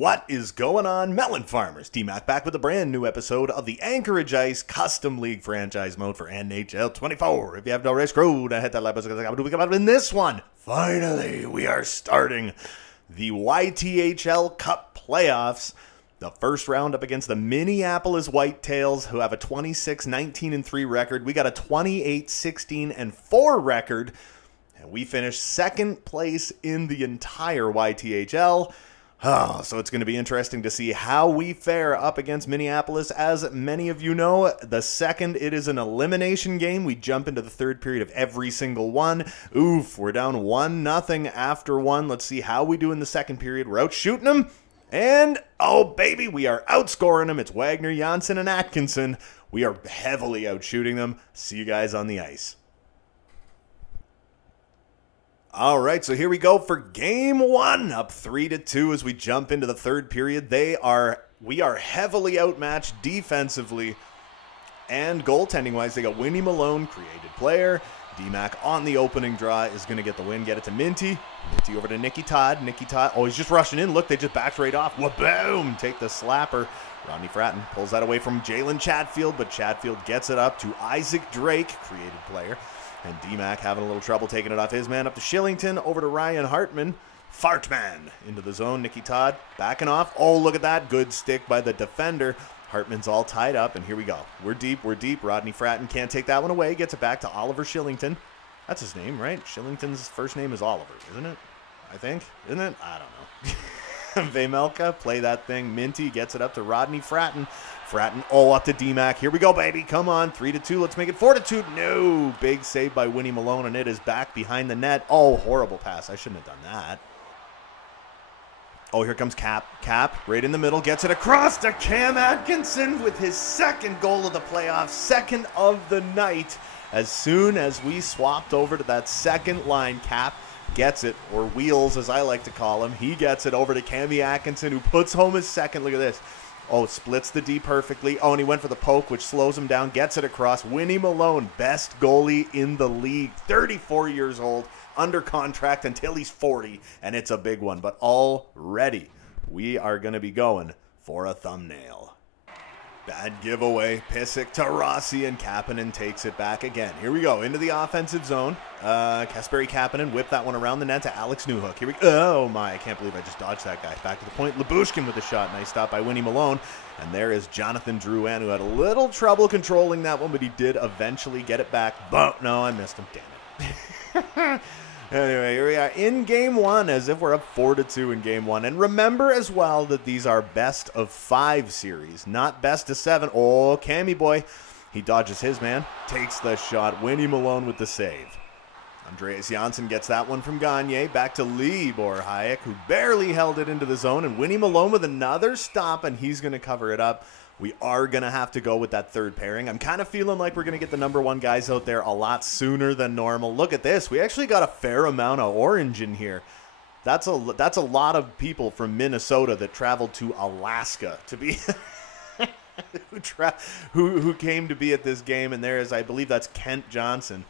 What is going on, melon farmers? T-Mac back with a brand new episode of the Anchorage Ice Custom League franchise mode for NHL 24. If you have already screwed, hit that like button. In this one, finally, we are starting the YTHL Cup playoffs. The first round up against the Minneapolis White Tails, who have a 26-19-3 record. We got a 28-16-4 record, and we finished second place in the entire YTHL. Oh, so it's going to be interesting to see how we fare up against Minneapolis. As many of you know, the second it is an elimination game, we jump into the third period of every single one. Oof, we're down 1-0 after one. Let's see how we do in the second period. We're out shooting them. And, oh baby, we are outscoring them. It's Wagner, Janssen, and Atkinson. We are heavily outshooting them. See you guys on the ice. All right, so here we go for game one, up 3-2 as we jump into the third period. We are heavily outmatched defensively and goaltending-wise. They got Winnie Malone, created player. D-Mac on the opening draw is going to get the win, get it to Minty. Minty over to Nicky Todd. Nicky Todd, oh, he's just rushing in. Look, they just backed right off. Wa-boom! Take the slapper. Rodney Fratton pulls that away from Jalen Chatfield, but Chatfield gets it up to Isaac Drake, created player. And D-Mac having a little trouble taking it off his man. Up to Shillington, over to Ryan Hartman. Fartman into the zone. Nicky Todd backing off. Oh, look at that. Good stick by the defender. Hartman's all tied up, and here we go. We're deep, we're deep. Rodney Fratton can't take that one away. Gets it back to Oliver Shillington. That's his name, right? Shillington's first name is Oliver, isn't it? I think. Isn't it? I don't know. Vamelka, play that thing. Minty gets it up to Rodney Fratton. Fratton, oh, up to D-Mac. Here we go, baby. Come on. 3-2. Let's make it 4-2. No. Big save by Winnie Malone, and it is back behind the net. Oh, horrible pass. I shouldn't have done that. Oh, here comes Cap. Cap, right in the middle, gets it across to Cam Atkinson with his second goal of the playoffs, second of the night. As soon as we swapped over to that second line, Cap gets it, or Wheels as I like to call him. He gets it over to Cammy Atkinson, who puts home his second. Look at this. Oh, splits the D perfectly. Oh, and he went for the poke, which slows him down, gets it across. Winnie Malone, best goalie in the league, 34 years old, under contract until he's 40, and it's a big one. But already, we are going to be going for a thumbnail. Bad giveaway. Pissick to Rossi, and Kapanen takes it back again. Here we go, into the offensive zone. Kasperi Kapanen whipped that one around the net to Alex Newhook. Here we go. Oh my, I can't believe I just dodged that guy. Back to the point. Lyubushkin with a shot. Nice stop by Winnie Malone. And there is Jonathan Drouin, who had a little trouble controlling that one, but he did eventually get it back. But no, I missed him. Damn it. Anyway, here we are in game one, as if we're up 4-2 in game one. And remember as well that these are best of 5 series, not best of 7. Oh, Cammy boy. He dodges his man, takes the shot. Winnie Malone with the save. Andreas Janssen gets that one from Gagne. Back to Libor Hayek, who barely held it into the zone. And Winnie Malone with another stop, and he's going to cover it up. We are going to have to go with that third pairing. I'm kind of feeling like we're going to get the #1 guys out there a lot sooner than normal. Look at this. We actually got a fair amount of orange in here. That's a lot of people from Minnesota that traveled to Alaska to be who came to be at this game. And there is, I believe that's Kent Johnson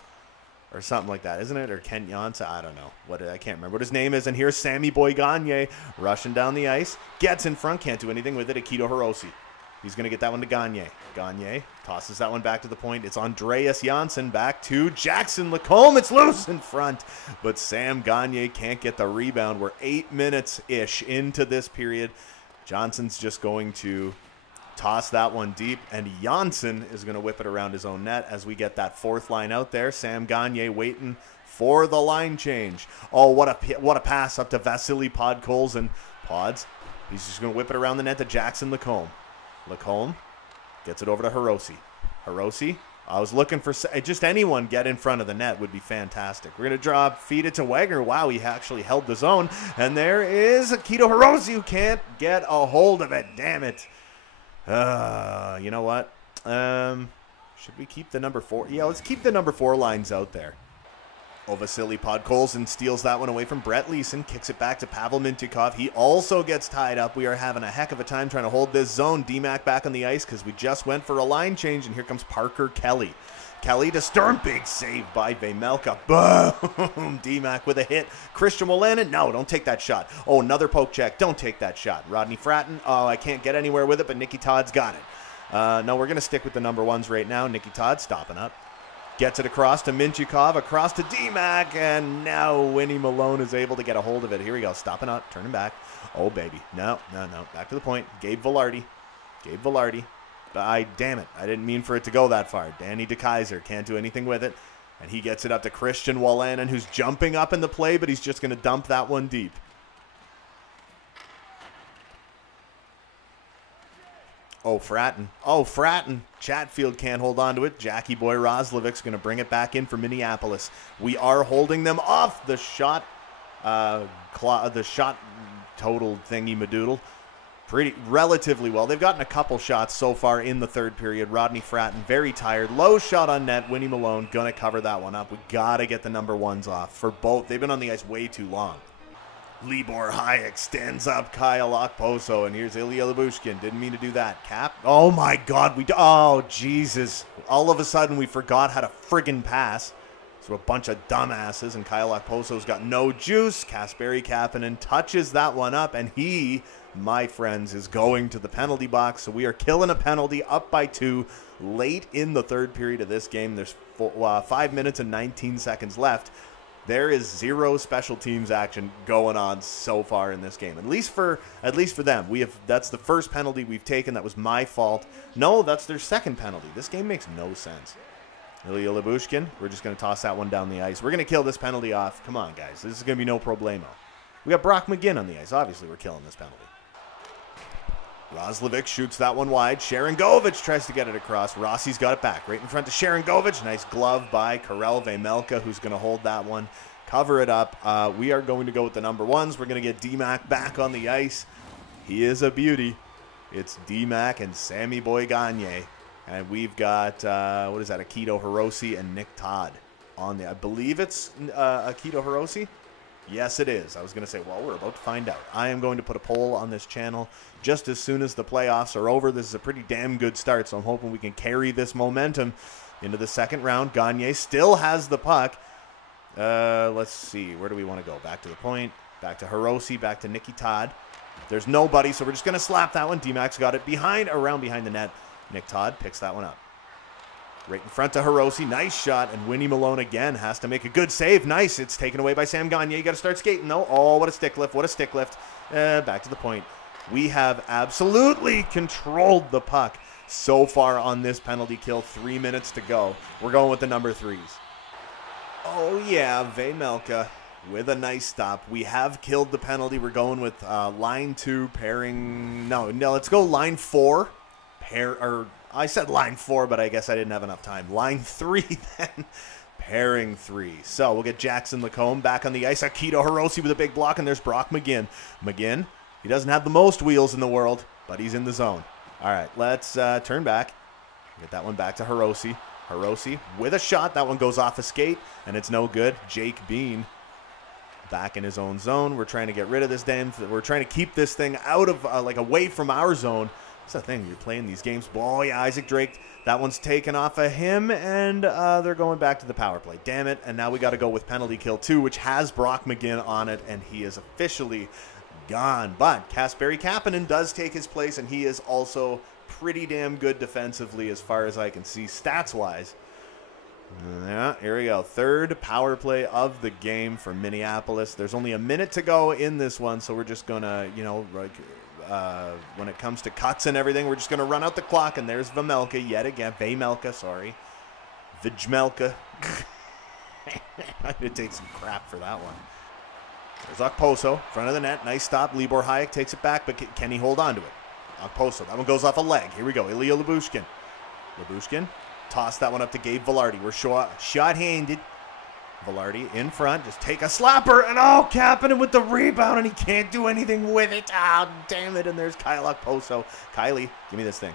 or something like that, isn't it? Or Kent Janssen? I don't know. I can't remember what his name is. And here's Sammy Boy Gagne rushing down the ice. Gets in front. Can't do anything with it. Akito Hiroshi. He's going to get that one to Gagne. Gagne tosses that one back to the point. It's Andreas Janssen back to Jackson Lacombe. It's loose in front, but Sam Gagne can't get the rebound. We're 8 minutes-ish into this period. Johnson's just going to toss that one deep, and Janssen is going to whip it around his own net as we get that fourth line out there. Sam Gagne waiting for the line change. Oh, what a pass up to Vasily Podkolzin. Pods. He's just going to whip it around the net to Jackson Lacombe. Lacombe gets it over to Hiroshi. Hiroshi, I was looking for just anyone get in front of the net would be fantastic. We're going to feed it to Wagner. Wow, he actually held the zone. And there is Akito Hiroshi, who can't get a hold of it. Damn it. You know what? Should we keep the #4? Yeah, let's keep the #4 lines out there. Oh, Vasily Podkolzin steals that one away from Brett Leeson, kicks it back to Pavel Mintyukov. He also gets tied up. We are having a heck of a time trying to hold this zone. D-Mac back on the ice because we just went for a line change, and here comes Parker Kelly. Kelly to Sturm. Big save by Vejmelka. Boom. D-Mac with a hit. Christian Wolanin. No, don't take that shot. Oh, another poke check. Don't take that shot. Rodney Fratton. Oh, I can't get anywhere with it, but Nicky Todd's got it. No, we're going to stick with the number ones right now. Nicky Todd stopping up. Gets it across to Minchukov, across to D-Mac, and now Winnie Malone is able to get a hold of it. Here we go, stopping up, turning back. Oh, baby. No. Back to the point. Gabe Vilardi. Damn it. I didn't mean for it to go that far. Danny DeKaiser can't do anything with it. And he gets it up to Christian Wolanin, who's jumping up in the play, but he's just going to dump that one deep. Oh, Fratton. Chatfield can't hold on to it. Jackie Boy Roslovic's going to bring it back in for Minneapolis. We are holding them off the shot, the shot total thingy-madoodle. Relatively well. They've gotten a couple shots so far in the third period. Rodney Fratton, very tired. Low shot on net. Winnie Malone going to cover that one up. We got to get the number ones off for both. They've been on the ice way too long. Libor Hayek stands up Kyle Okposo, and here's Ilya Lyubushkin. Didn't mean to do that. Cap. Oh, my God. Oh, Jesus. All of a sudden, we forgot how to friggin' pass. So a bunch of dumbasses, and Kyle Okposo's got no juice. Kasperi Kapanen touches that one up, and he, my friends, is going to the penalty box. So we are killing a penalty up by 2 late in the third period of this game. There's 5 minutes and 19 seconds left. There is 0 special teams action going on so far in this game. At least for them. That's the first penalty we've taken. That was my fault. No, that's their second penalty. This game makes no sense. Ilya Lyubushkin, we're just going to toss that one down the ice. We're going to kill this penalty off. Come on, guys. This is going to be no problemo. We got Brock McGinn on the ice. Obviously, we're killing this penalty. Roslovic shoots that one wide. Sharangovich tries to get it across. Rossi's got it back right in front of Sharangovich. Nice glove by Karel Vejmelka, who's going to hold that one, cover it up. We are going to go with the number ones. We're going to get D-Mac back on the ice. He is a beauty. It's D-Mac and Sammy Boy Gagne. And we've got, what is that, Akito Hirose and Nick Todd on the, I believe it's Akito Hirose. Yes, it is. I was going to say, well, we're about to find out. I am going to put a poll on this channel just as soon as the playoffs are over. This is a pretty damn good start, so I'm hoping we can carry this momentum into the second round. Gagne still has the puck. Let's see. Where do we want to go? Back to the point. Back to Hirose. Back to Nicky Todd. There's nobody, so we're just going to slap that one. D-Mac's got it around behind the net. Nick Todd picks that one up. Right in front to Hirose. Nice shot. And Winnie Malone again has to make a good save. Nice. It's taken away by Sam Gagne. You got to start skating, though. Oh, what a stick lift. What a stick lift. Back to the point. We have absolutely controlled the puck so far on this penalty kill. 3 minutes to go. We're going with the number 3s. Oh, yeah. Vejmelka with a nice stop. We have killed the penalty. We're going with line 2 pairing. No, let's go line 4. I said line 4, but I guess I didn't have enough time. Line 3 then. Pairing 3. So we'll get Jackson Lacombe back on the ice. Akito Hirose with a big block, and there's Brock McGinn. McGinn, he doesn't have the most wheels in the world, but he's in the zone. All right, let's turn back. Get that one back to Hirose. Hirose with a shot. That one goes off a skate, and it's no good. Jake Bean back in his own zone. We're trying to get rid of this damn. We're trying to keep this thing out of, away from our zone. That's the thing. You're playing these games. Oh, yeah, Isaac Drake. That one's taken off of him, and they're going back to the power play. Damn it. And now we got to go with penalty kill 2, which has Brock McGinn on it, and he is officially gone. But Kasperi Kapanen does take his place, and he is also pretty damn good defensively as far as I can see stats-wise. Yeah, here we go. Third power play of the game for Minneapolis. There's only a minute to go in this one, so we're just going to, when it comes to cuts and everything, we're just going to run out the clock, and there's Vejmelka yet again. Vejmelka, sorry. Vejmelka. I did take some crap for that one. There's Okposo, front of the net. Nice stop. Libor Hayek takes it back, but can he hold on to it? Okposo, that one goes off a leg. Here we go. Ilya Lyubushkin. Lyubushkin, toss that one up to Gabe Vilardi. We're shot-handed. Vilardi in front, just take a slapper, and Kapanen with the rebound, and he can't do anything with it. Damn it, and there's Kyle Okposo. Kylie, give me this thing.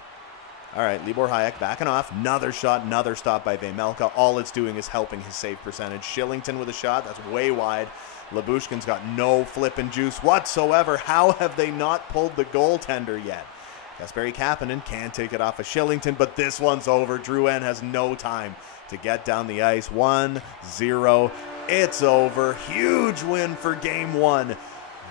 All right, Libor Hayek backing off. Another shot, another stop by Vejmelka. All it's doing is helping his save percentage. Shillington with a shot, that's way wide. Lyubushkin's got no flipping juice whatsoever. How have they not pulled the goaltender yet? Kasperi Kapanen can't take it off of Shillington, but this one's over. Drouin has no time. to get down the ice. 1-0. It's over. Huge win for Game 1.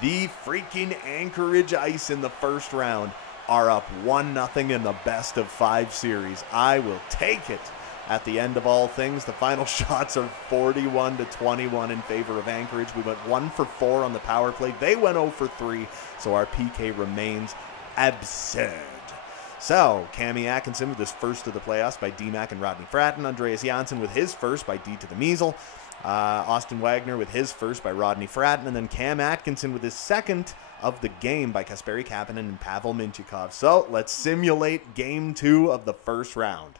The freaking Anchorage Ice in the first round are up 1-0 in the best-of-5 series. I will take it. At the end of all things, the final shots are 41-21 in favor of Anchorage. We went 1 for 4 on the power play. They went 0 for 3, so our PK remains absurd. So, Cami Atkinson with his first of the playoffs by D-Mac and Rodney Fratton. Andreas Janssen with his first by D to the Measle. Austin Wagner with his first by Rodney Fratton. And then Cam Atkinson with his second of the game by Kasperi Kapanen and Pavel Mintyukov. So, let's simulate Game 2 of the first round.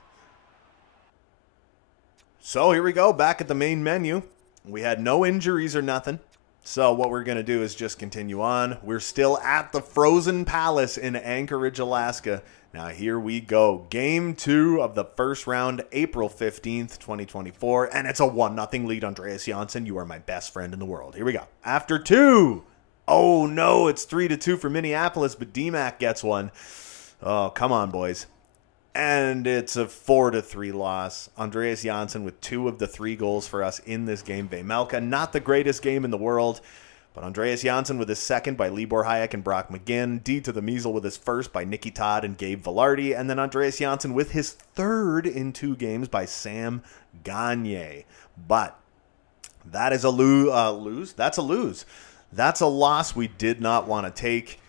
So here we go, back at the main menu. We had no injuries or nothing. So what we're going to do is just continue on. We're still at the Frozen Palace in Anchorage, Alaska. Now here we go. Game 2 of the first round, April 15th, 2024. And it's a 1-0 lead. Andreas Janssen, you are my best friend in the world. Here we go. After 2. Oh no, it's 3-2 for Minneapolis, but D-Mac gets one. Oh, come on, boys. And it's a 4-3 loss. Andreas Janssen with 2 of the 3 goals for us in this game. Vejmelka, not the greatest game in the world, but Andreas Janssen with his second by Libor Hayek and Brock McGinn. D to the Measle with his first by Nicky Todd and Gabe Velarde. And then Andreas Janssen with his third in 2 games by Sam Gagner. But that is a lose. That's a lose. That's a loss we did not want to take.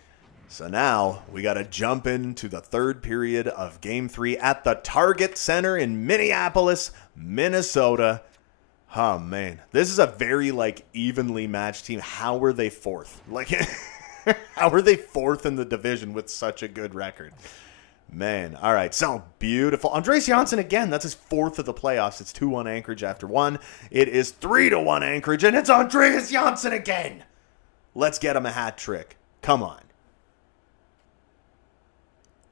So now we got to jump into the third period of Game 3 at the Target Center in Minneapolis, Minnesota. Oh, man. This is a very, evenly matched team. How were they 4th? How were they 4th in the division with such a good record? Man. All right. So beautiful. Andreas Janssen again. That's his 4th of the playoffs. It's 2-1 Anchorage after 1. It is 3-1 Anchorage, and it's Andreas Janssen again. Let's get him a hat trick. Come on.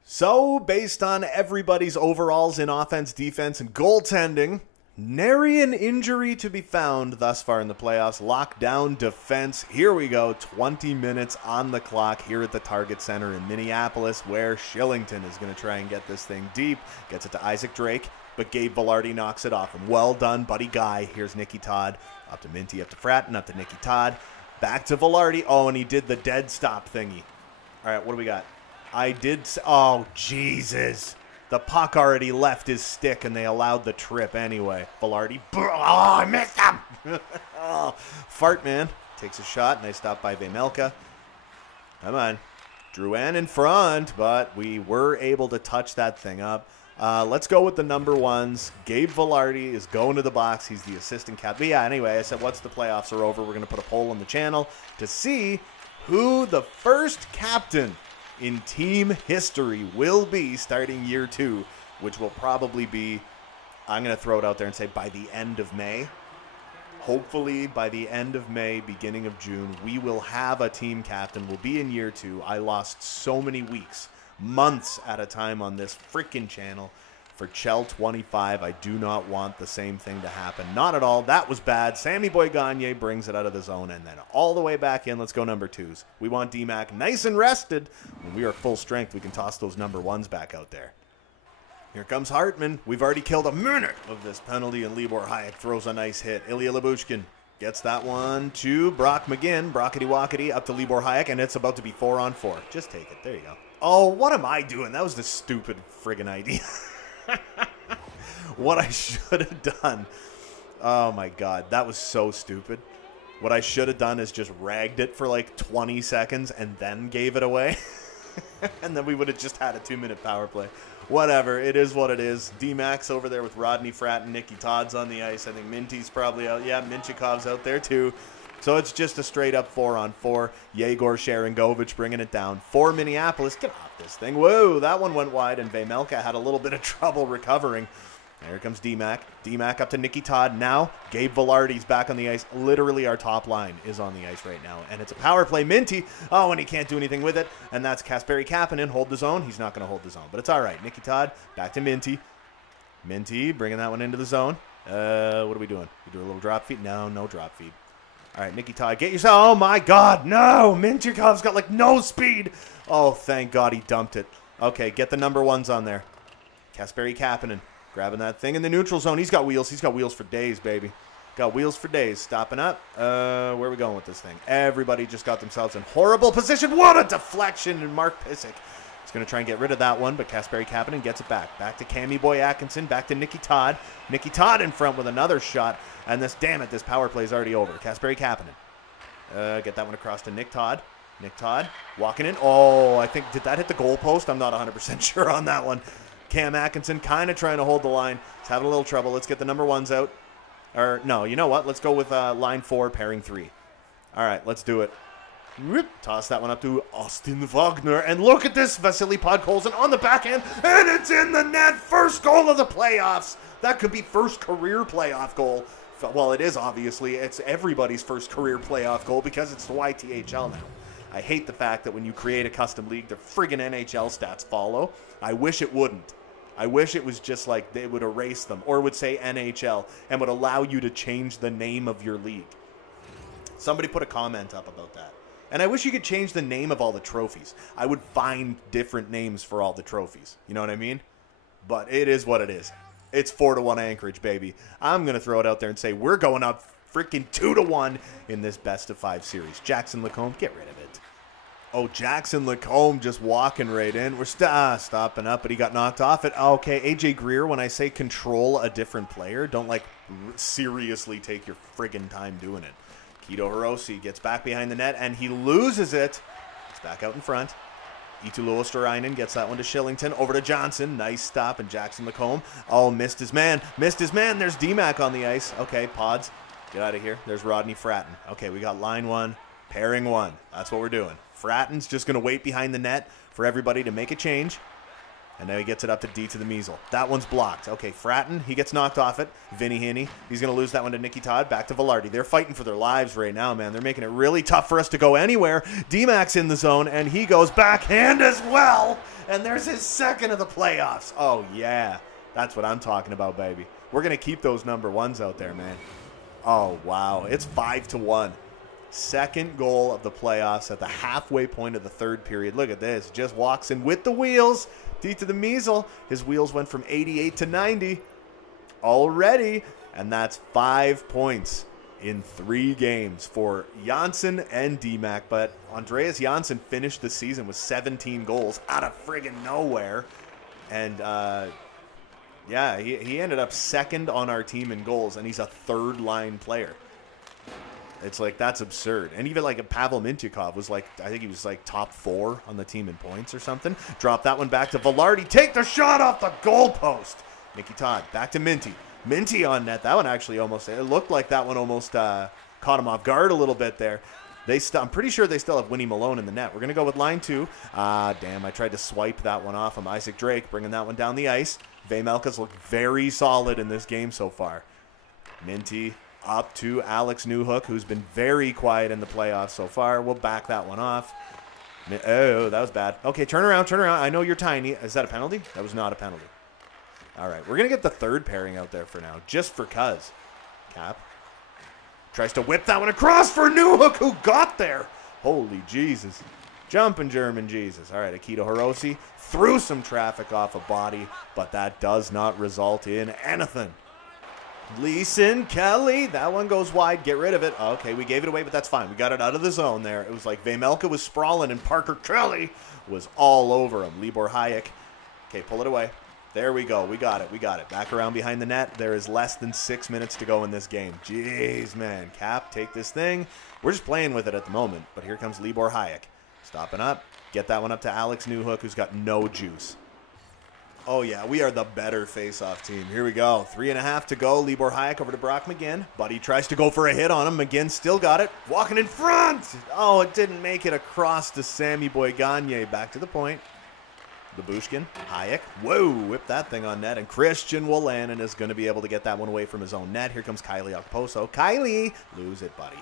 So, based on everybody's overalls in offense, defense, and goaltending, nary an injury to be found thus far in the playoffs. Lockdown defense. Here we go. 20 minutes on the clock here at the Target Center in Minneapolis, where Shillington is going to try and get this thing deep. Gets it to Isaac Drake, but Gabe Velarde knocks it off him. Well done, buddy guy. Here's Nicky Todd. Up to Minty, up to Fratton, up to Nicky Todd. Back to Velarde. Oh, and he did the dead stop thingy. All right, what do we got? Oh, Jesus. The puck already left his stick, and they allowed the trip anyway. Velarde. Oh, I missed him. Oh, Fart Man takes a shot. Nice stop by Vejmelka. Come on. Drouin in front, but we were able to touch that thing up. Let's go with the number 1s. Gabe Velarde is going to the box. He's the assistant captain. But yeah, anyway, I said once the playoffs are over, we're going to put a poll on the channel to see who the first captain in team history will be starting year 2, which will probably be, I'm going to throw it out there and say by the end of May. Hopefully by the end of May, beginning of June, we will have a team captain. We'll be in year 2. I lost so many weeks, months at a time on this freaking channel for Chell 25. I do not want the same thing to happen. Not at all. That was bad. Sammy Boy Gagner brings it out of the zone and then all the way back in. Let's go number 2s. We want D-Mac nice and rested. When we are full strength, we can toss those number 1s back out there. Here comes Hartman. We've already killed a minute of this penalty, and Libor Hayek throws a nice hit. Ilya Lyubushkin gets that one to Brock McGinn. Brockety-walkety up to Libor Hayek, and it's about to be 4-on-4. Just take it. There you go. Oh, what am I doing? That was the stupid friggin' idea. What I should have done. Oh my God, that was so stupid. What I should have done is just ragged it for 20 seconds and then gave it away. And then we would have just had a 2-minute power play. Whatever, it is what it is. D-Max over there with Rodney Fratton. Nicky Todd's on the ice. I think Minty's probably out. Yeah, Mintyukov's out there too. So it's just a straight-up 4-on-4. Yegor Sharangovich bringing it down for Minneapolis. Get off this thing. Whoa, that one went wide, and Vejmelka had a little bit of trouble recovering. There comes D-Mac. D-Mac up to Nicky Todd. Now, Gabe Velarde's back on the ice. Literally, our top line is on the ice right now. And it's a power play. Minty. Oh, and he can't do anything with it. And that's Kasperi Kapanen. Hold the zone. He's not going to hold the zone. But it's all right. Nicky Todd back to Minty. Minty bringing that one into the zone. What are we doing? We do a little drop feed? No, no drop feed. All right, Nicky Todd, get yourself. Oh, my God. No. Mintyukov's got, no speed. Oh, thank God he dumped it. Okay, get the number 1s on there. Kasperi Kapanen. Grabbing that thing in the neutral zone. He's got wheels. He's got wheels for days, baby. Got wheels for days. Stopping up. Where are we going with this thing? Everybody just got themselves in horrible position. What a deflection. And Mark Pissick is going to try and get rid of that one, but Kasperi Kapanen gets it back. Back to Cammy Boy Atkinson. Back to Nicky Todd. Nicky Todd in front with another shot. And this, damn it, this power play is already over. Kasperi Kapanen. Get that one across to Nick Todd. Nick Todd walking in. Oh, I think, did that hit the goalpost? I'm not 100% sure on that one. Cam Atkinson kind of trying to hold the line. He's having a little trouble. Let's get the number ones out. Or, no, you know what? Let's go with line 4, pairing 3. All right, let's do it. Toss that one up to Austin Wagner. And look at this, Vasily Podkolzin on the backhand. And it's in the net. First goal of the playoffs. That could be first career playoff goal. Well, it is, obviously. It's everybody's first career playoff goal because it's the YTHL now. I hate the fact that when you create a custom league, the friggin' NHL stats follow. I wish it wouldn't. I wish it was just like they would erase them or would say NHL and would allow you to change the name of your league. Somebody put a comment up about that. And I wish you could change the name of all the trophies. I would find different names for all the trophies. You know what I mean? But it is what it is. It's 4-1 Anchorage, baby. I'm going to throw it out there and say we're going up freaking 2-1 in this best-of-5 series. Jackson Lacombe, get rid of it. Oh, Jackson Lacombe just walking right in. We're stopping up, but he got knocked off it. Okay, AJ Greer, when I say control a different player, don't, like, seriously take your friggin' time doing it. Keto Hiroshi gets back behind the net, and he loses it. It's back out in front. Itulo Ostarainen gets that one to Shillington. Over to Johnson. Nice stop, and Jackson Lacombe. Oh, missed his man. Missed his man. There's D-Mac on the ice. Okay, Pods, get out of here. There's Rodney Fratton. Okay, we got line 1, pairing 1. That's what we're doing. Fratton's just going to wait behind the net for everybody to make a change. And now he gets it up to D to the Measle. That one's blocked. Okay, Fratton, he gets knocked off it. Vinny Hinney, he's going to lose that one to Nicky Todd. Back to Velarde. They're fighting for their lives right now, man. They're making it really tough for us to go anywhere. D-Mac's in the zone, and he goes backhand as well. And there's his second of the playoffs. Oh, yeah. That's what I'm talking about, baby. We're going to keep those number ones out there, man. Oh, wow. It's 5-1. Second goal of the playoffs at the halfway point of the third period. Look at this. Just walks in with the wheels. D to the Measle. His wheels went from 88 to 90 already. And that's 5 points in 3 games for Janssen and D-Mac. But Andreas Janssen finished the season with 17 goals out of friggin' nowhere. And, yeah, he ended up second on our team in goals. And he's a third-line player. It's like, that's absurd. And even like Pavel Mintyukov was like, I think he was like top 4 on the team in points or something. Drop that one back to Velarde. Take the shot off the goalpost. Nicky Todd back to Minty. Minty on net. That one actually almost, it looked like that one almost caught him off guard a little bit there. I'm pretty sure they still have Winnie Malone in the net. We're going to go with line 2. Damn, I tried to swipe that one off him. Isaac Drake bringing that one down the ice. Vejmelka's looked very solid in this game so far. Minty up to Alex Newhook, who's been very quiet in the playoffs so far. We'll back that one off. Oh, that was bad. Okay, turn around, turn around. I know you're tiny. Is that a penalty? That was not a penalty. All right, we're going to get the third pairing out there for now, just for cuz. Cap tries to whip that one across for Newhook, who got there. Holy Jesus. Jumping German Jesus. All right, Akito Hiroshi threw some traffic off a body, but that does not result in anything. Leeson Kelly, that one goes wide. Get rid of it. Okay, we gave it away, but that's fine. We got it out of the zone there. It was like Vejmelka was sprawling, and Parker Kelly was all over him. Libor Hayek. Okay, pull it away. There we go. We got it. We got it. Back around behind the net. There is less than 6 minutes to go in this game. Jeez, man. Cap, take this thing. We're just playing with it at the moment, but here comes Libor Hayek. Stopping up. Get that one up to Alex Newhook, who's got no juice. Oh, yeah, we are the better face-off team. Here we go. 3.5 to go. Libor Hayek over to Brock McGinn. Buddy tries to go for a hit on him. McGinn still got it. Walking in front. Oh, it didn't make it across to Sammy Boy Gagne. Back to the point. Babushkin. Hayek. Whoa, whip that thing on net. And Christian Wolanin is going to be able to get that one away from his own net. Here comes Kylie Okposo. Kylie. Lose it, buddy.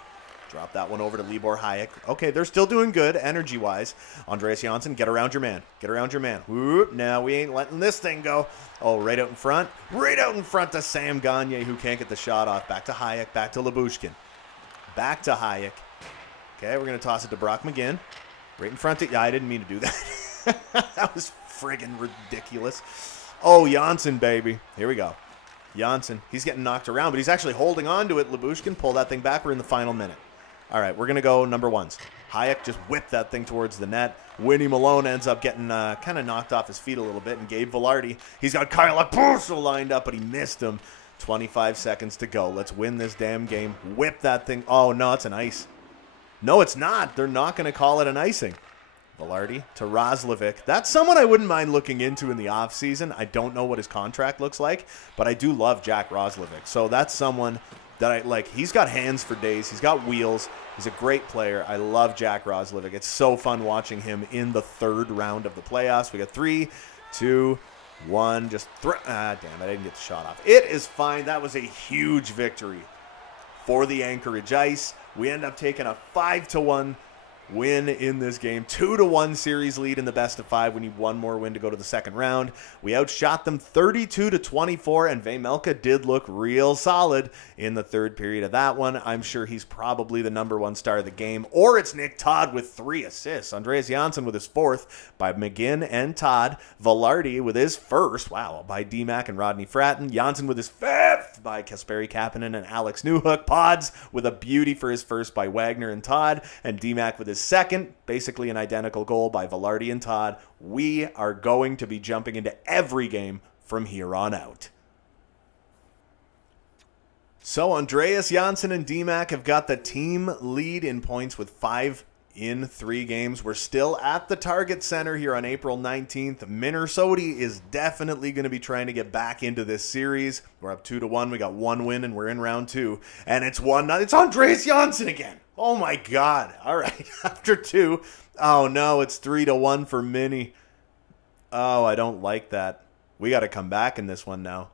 Drop that one over to Libor Hayek. Okay, they're still doing good energy-wise. Andreas Janssen, get around your man. Get around your man. Whoop, now we ain't letting this thing go. Oh, right out in front. Right out in front to Sam Gagne, who can't get the shot off. Back to Hayek. Back to Labushkin. Back to Hayek. Okay, we're going to toss it to Brock McGinn. Right in front of... Yeah, I didn't mean to do that. That was friggin' ridiculous. Oh, Janssen, baby. Here we go. Janssen. He's getting knocked around, but he's actually holding on to it. Lyubushkin, pull that thing back. We're in the final minute. All right, we're going to go number ones. Hayek just whipped that thing towards the net. Winnie Malone ends up getting kind of knocked off his feet a little bit. And Gabe Vilardi, he's got Kyle Okposo lined up, but he missed him. 25 seconds to go. Let's win this damn game. Whip that thing. Oh, no, it's an ice. No, it's not. They're not going to call it an icing. Vilardi to Roslovic. That's someone I wouldn't mind looking into in the offseason. I don't know what his contract looks like, but I do love Jack Roslovic. So that's someone that I like. He's got hands for days. He's got wheels. He's a great player. I love Jack Roslovic. It's so fun watching him in the third round of the playoffs. We got 3, 2, 1. Just damn, I didn't get the shot off. It is fine. That was a huge victory for the Anchorage Ice. We end up taking a 5-1 win in this game. 2-1 series lead in the best of 5. We need one more win to go to the second round. We outshot them 32-24, and Vejmelka did look real solid in the third period of that one. I'm sure he's probably the #1 star of the game, or it's Nick Todd with 3 assists. Andreas Janssen with his 4th by McGinn and Todd. Vilardi with his 1st, wow, by D-Mac and Rodney Fratton. Janssen with his 5th by Kasperi Kapanen and Alex Newhook. Pods with a beauty for his 1st by Wagner and Todd, and D-Mac with his 2nd, basically an identical goal by Vilardi and Todd. We are going to be jumping into every game from here on out. So Andreas Janssen and D-Mac have got the team lead in points with 5 in 3 games. We're still at the Target Center here on April 19th. Minnesota is definitely going to be trying to get back into this series. We're up 2-1. We got 1 win, and we're in round 2. And it's 1-0. It's Andreas Janssen again. Oh, my God. All right. After 2. Oh, no. It's 3-1 for Minnie. Oh, I don't like that. We got to come back in this one now.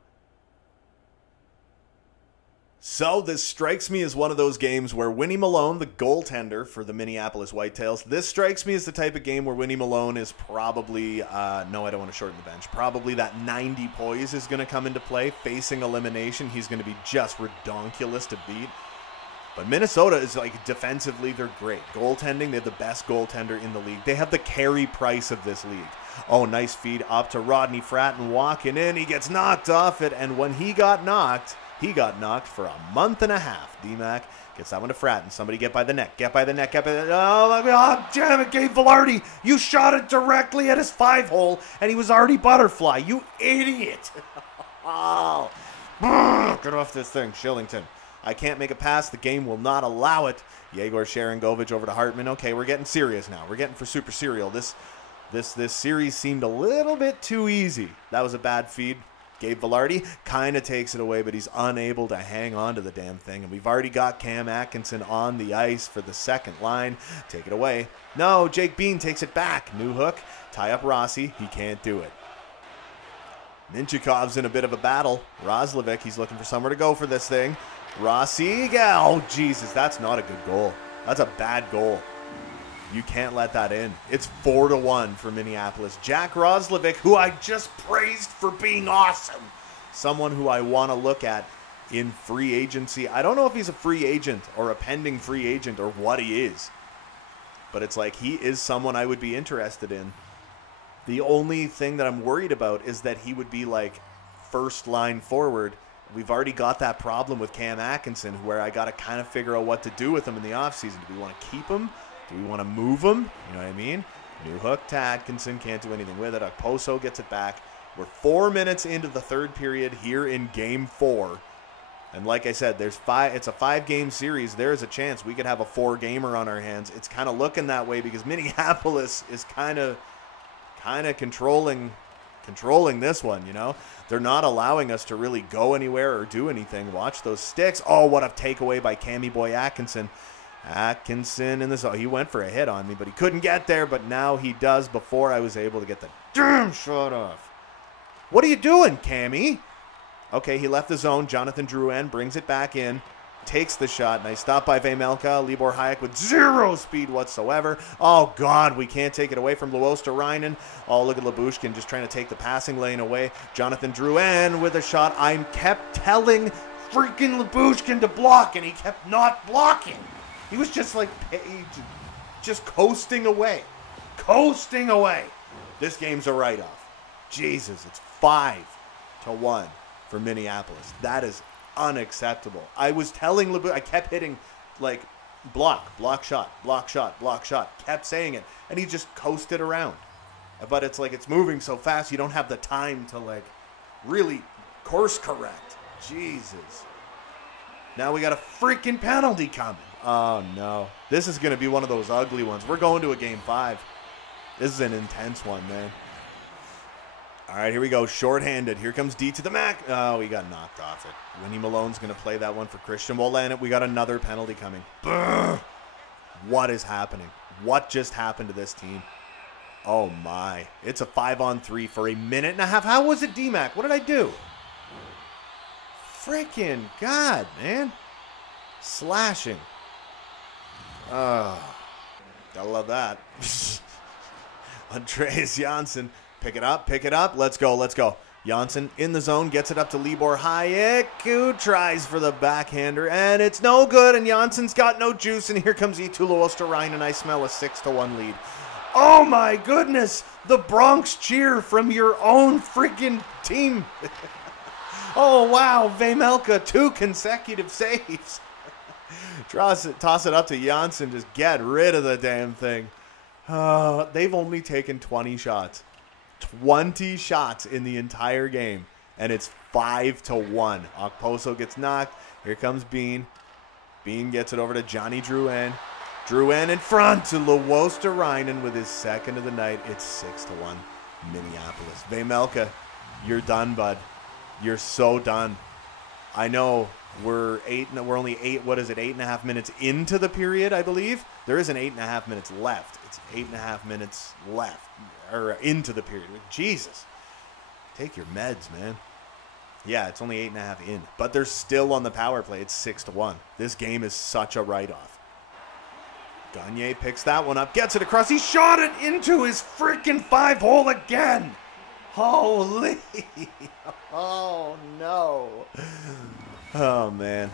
So this strikes me as one of those games where Winnie Malone, the goaltender for the Minneapolis White Tails, this strikes me as the type of game where Winnie Malone is probably, no, I don't want to shorten the bench, probably that 90 poise is going to come into play. Facing elimination, he's going to be just redonkulous to beat. But Minnesota is, like, defensively, they're great. Goaltending, they have the best goaltender in the league. They have the Carey Price of this league. Oh, nice feed up to Rodney Fratton walking in. He gets knocked off it, and when he got knocked for a month and a half. D-Mac gets that one to Fratton. Somebody get by the net. Get by the net. Oh, my God. Damn it, Gabe Vilardi. You shot it directly at his 5-hole, and he was already butterfly. You idiot. Oh. Get off this thing, Shillington. I can't make a pass. The game will not allow it. Yegor Sharangovich over to Hartman. Okay, we're getting serious now. We're getting for super serial. This series seemed a little bit too easy. That was a bad feed. Gabe Vilardi kind of takes it away, but he's unable to hang on to the damn thing. And we've already got Cam Atkinson on the ice for the second line. Take it away. No, Jake Bean takes it back. Newhook, tie up Rossi. He can't do it. Minchikov's in a bit of a battle. Roslovic, he's looking for somewhere to go for this thing. Rossi, oh, Jesus, that's not a good goal. That's a bad goal. You can't let that in. It's 4-1 for Minneapolis. Jack Roslovic, who I just praised for being awesome. Someone who I want to look at in free agency. I don't know if he's a free agent or a pending free agent or what he is. But it's like he is someone I would be interested in. The only thing that I'm worried about is that he would be like first line forward. We've already got that problem with Cam Atkinson where I got to kind of figure out what to do with him in the offseason. Do we want to keep him? Do we want to move him? You know what I mean? Newhook to Atkinson. Can't do anything with it. Okposo gets it back. We're 4 minutes into the third period here in Game 4. And like I said, it's a 5-game series. There's a chance we could have a 4-gamer on our hands. It's kind of looking that way because Minneapolis is kind of controlling this one, you know? They're not allowing us to really go anywhere or do anything. Watch those sticks. Oh, what a takeaway by Cammy Boy Atkinson. Atkinson in this. Oh, he went for a hit on me, but he couldn't get there. But now he does before I was able to get the damn shot off. What are you doing, Cammy? Okay, he left the zone. Jonathan Drouin brings it back in. Takes the shot. Nice stop by Vejmelka. Libor Hayek with 0 speed whatsoever. Oh, God, we can't take it away from Luosterainen. Oh, look at Lyubushkin just trying to take the passing lane away. Jonathan Drouin with a shot. I kept telling freaking Lyubushkin to block, and he kept not blocking. He was just like, just coasting away. Coasting away. This game's a write-off. Jesus, it's 5-1 for Minneapolis. That is unacceptable. I was telling LeBou, I kept hitting like block shot, kept saying it, and he just coasted around. But it's like it's moving so fast, you don't have the time to like really course correct. Jesus. Now we got a freaking penalty coming. Oh no. This is going to be one of those ugly ones. We're going to a game 5. This is an intense one, man. All right, here we go. Shorthanded. Here comes D to the Mac. Oh, we got knocked off it. Winnie Malone's going to play that one for Christian Wolan. We got another penalty coming. Brr. What is happening? What just happened to this team? Oh, my. It's a 5-on-3 for a minute and a half. How was it, D-Mac? What did I do? Freaking God, man. Slashing. Oh, gotta love that. Andreas Janssen. Pick it up. Let's go. Janssen in the zone, gets it up to Libor Hayek, who tries for the backhander, and it's no good, and Janssen's got no juice, and here comes Itulo Osterrein, and I smell a 6-1 lead. Oh my goodness, the Bronx cheer from your own freaking team. Oh wow, Vemelka, 2 consecutive saves. Toss it up to Janssen, just get rid of the damn thing. They've only taken 20 shots. 20 shots in the entire game, and it's 5-1. Okposo gets knocked. Here comes Bean. Bean gets it over to Johnny Drouin. Drouin in front to Luosterainen with his second of the night. It's 6-1 Minneapolis. Vemelka, you're done, bud. You're so done. I know we're only 8.5 minutes into the period, I believe. There isn't 8.5 minutes left. It's 8.5 minutes left. Or into the period. Jesus. Take your meds, man. Yeah, it's only 8.5 in. But they're still on the power play. It's 6-1. This game is such a write-off. Gagne picks that one up. Gets it across. He shot it into his freaking 5-hole again. Holy. Oh, no. Oh, man.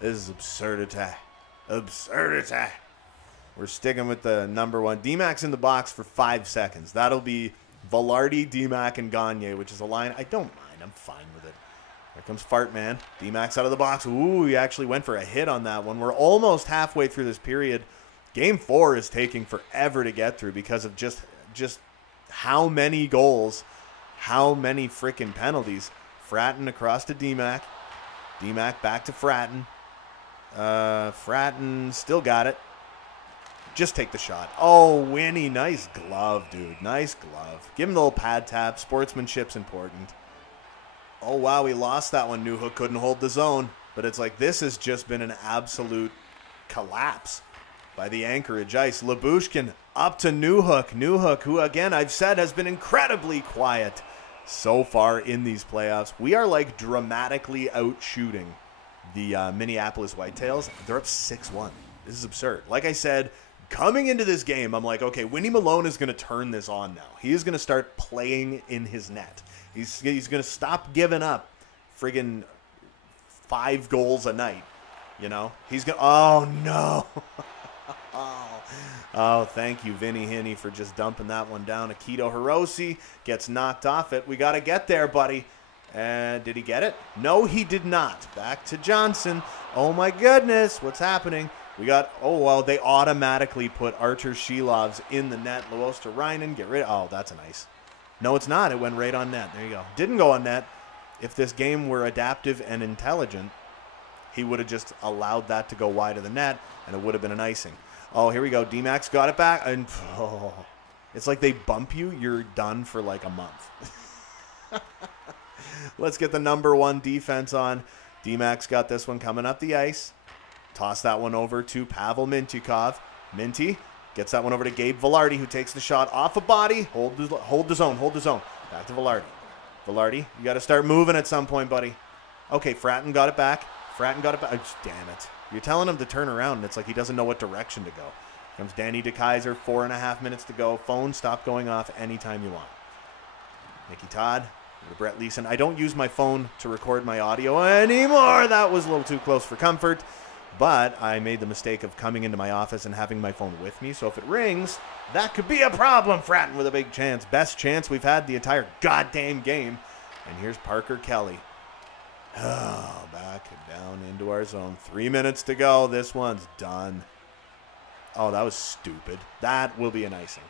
This is absurdity. Absurdity. We're sticking with the number 1. D-Mac's in the box for 5 seconds. That'll be Velarde, D-Mac, and Gagne, which is a line I don't mind. I'm fine with it. Here comes Fartman. D-Mac's out of the box. Ooh, he actually went for a hit on that one. We're almost halfway through this period. Game 4 is taking forever to get through because of just how many goals, how many freaking penalties. Fratton across to D-Mac. D-Mac back to Fratton. Fratton still got it. Just take the shot. Oh, Winnie. Nice glove, dude. Nice glove. Give him the little pad tap. Sportsmanship's important. Oh, wow. We lost that one. Newhook couldn't hold the zone. But it's like this has just been an absolute collapse by the Anchorage Ice. Labushkin up to Newhook. Newhook, who, again, I've said has been incredibly quiet so far in these playoffs. We are, like, dramatically out-shooting the Minneapolis White Tails. They're up 6-1. This is absurd. Like I said, coming into this game, I'm like, okay, Winnie Malone is going to turn this on now. He is going to start playing in his net. He's going to stop giving up friggin' 5 goals a night, you know? He's going to, oh, no. Oh, thank you, Vinny Hinney, for just dumping that one down. Akito Hiroshi gets knocked off it. We got to get there, buddy. And did he get it? No, he did not. Back to Johnson. Oh, my goodness. What's happening? We got, oh, well, they automatically put Artur Shilovs in the net. Luosterainen, get rid of, oh, that's a nice. No, it's not. It went right on net. There you go. Didn't go on net. If this game were adaptive and intelligent, he would have just allowed that to go wide of the net, and it would have been an icing. Oh, here we go. D-Max got it back, and oh, it's like they bump you. You're done for like a month. Let's get the number 1 defense on. D-Max got this one coming up the ice. Toss that one over to Pavel Mintyukov. Minty gets that one over to Gabe Velarde, who takes the shot off a body. Hold the zone. Back to Velarde. Velarde, you got to start moving at some point, buddy. Okay, Fratton got it back. Oh, damn it. You're telling him to turn around, and it's like he doesn't know what direction to go. Comes Danny DeKaiser, 4.5 minutes to go. Phone, stop going off anytime you want. Nicky Todd, Brett Leeson. I don't use my phone to record my audio anymore. That was a little too close for comfort. But I made the mistake of coming into my office and having my phone with me. So if it rings, that could be a problem. Fratton with a big chance. Best chance we've had the entire goddamn game. And here's Parker Kelly. Oh, back down into our zone. 3 minutes to go. This one's done. Oh, that was stupid. That will be an icing.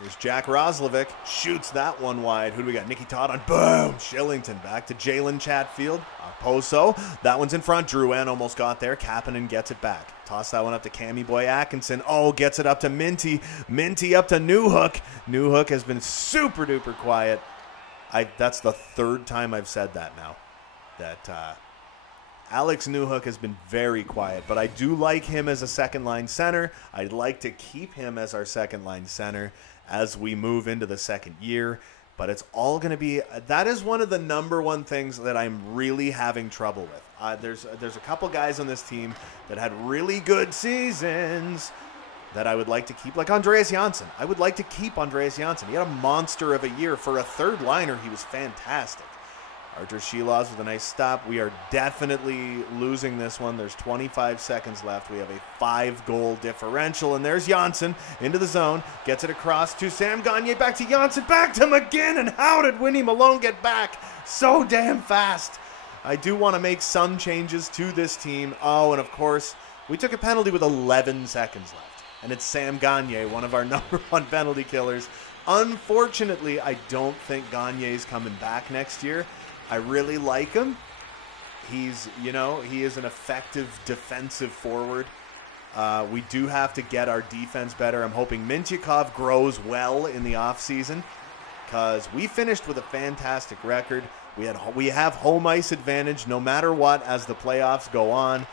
Here's Jack Roslovic. Shoots that one wide. Who do we got? Nicky Todd on. Boom. Shillington back to Jalen Chatfield. Poso. That one's in front. Drouin almost got there. Kapanen gets it back. Toss that one up to Cammy Boy Atkinson. Oh, gets it up to Minty. Minty up to Newhook. Newhook has been super duper quiet. That's the third time I've said that now. That Alex Newhook has been very quiet, but I do like him as a second-line center. I'd like to keep him as our second-line center as we move into the second year, but it's all going to be – that is one of the number one things that I'm really having trouble with. There's a couple guys on this team that had really good seasons that I would like to keep, like Andreas Janssen. I would like to keep Andreas Janssen. He had a monster of a year. For a third liner, he was fantastic. Artur Shilovs with a nice stop. We are definitely losing this one. There's 25 seconds left. We have a 5-goal differential, and there's Janssen into the zone. Gets it across to Sam Gagner. Back to Janssen. Back to McGinn. And how did Winnie Malone get back so damn fast? I do want to make some changes to this team. Oh, and of course, we took a penalty with 11 seconds left. And it's Sam Gagner, one of our number one penalty killers. Unfortunately, I don't think Gagner's coming back next year. I really like him. He's, you know, he is an effective defensive forward. We do have to get our defense better. I'm hoping Mintyukov grows well in the offseason because we finished with a fantastic record. We have home ice advantage no matter what as the playoffs go on.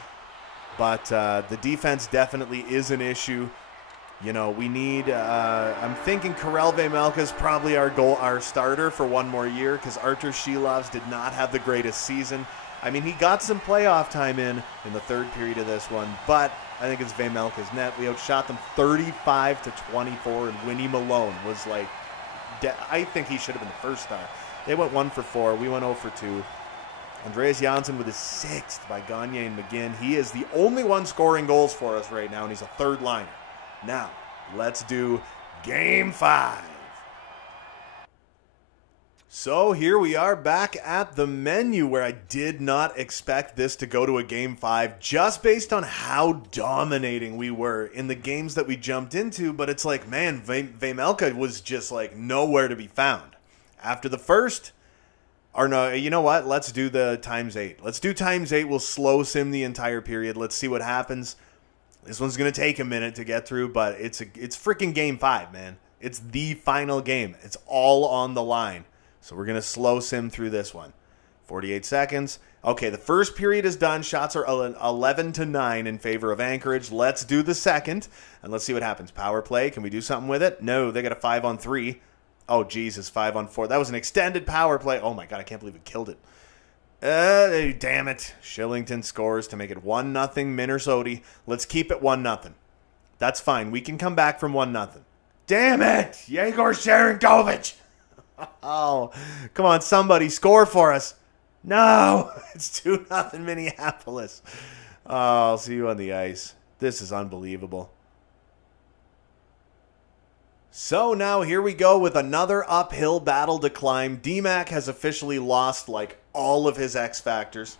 But the defense definitely is an issue. You know, we need, I'm thinking Karel Vejmelka is probably our starter for one more year because Artur Shilovs did not have the greatest season. I mean, he got some playoff time in the third period of this one, but I think it's Vejmelka's net. We outshot them 35-24, and Winnie Malone was like, I think he should have been the first star. They went 1 for 4. We went 0 for 2. Andreas Janssen with his 6th by Gagner and McGinn. He is the only one scoring goals for us right now, and he's a third liner. Now, let's do Game 5. So here we are back at the menu where I did not expect this to go to a Game 5 just based on how dominating we were in the games that we jumped into. But it's like, man, Vejmelka was just like nowhere to be found. After the first, or no, you know what? Let's do the ×8. Let's do ×8. We'll slow sim the entire period. Let's see what happens. This one's going to take a minute to get through, but it's freaking Game 5, man. It's the final game. It's all on the line. So we're going to slow sim through this one. 48 seconds. Okay, the first period is done. Shots are 11-9 in favor of Anchorage. Let's do the second, and let's see what happens. Power play. Can we do something with it? No, they got a 5-on-3. Oh, Jesus, 5-on-4. That was an extended power play. Oh, my God, I can't believe we killed it. Damn it. Shillington scores to make it 1-0 Minnesota. Let's keep it 1-0. That's fine. We can come back from 1-0. Damn it. Yegor Sharangovich. Oh, come on, somebody score for us. No, it's 2-0 Minneapolis. Oh, I'll see you on the ice. This is unbelievable. So now here we go with another uphill battle to climb. DMAC has officially lost like all of his X Factors.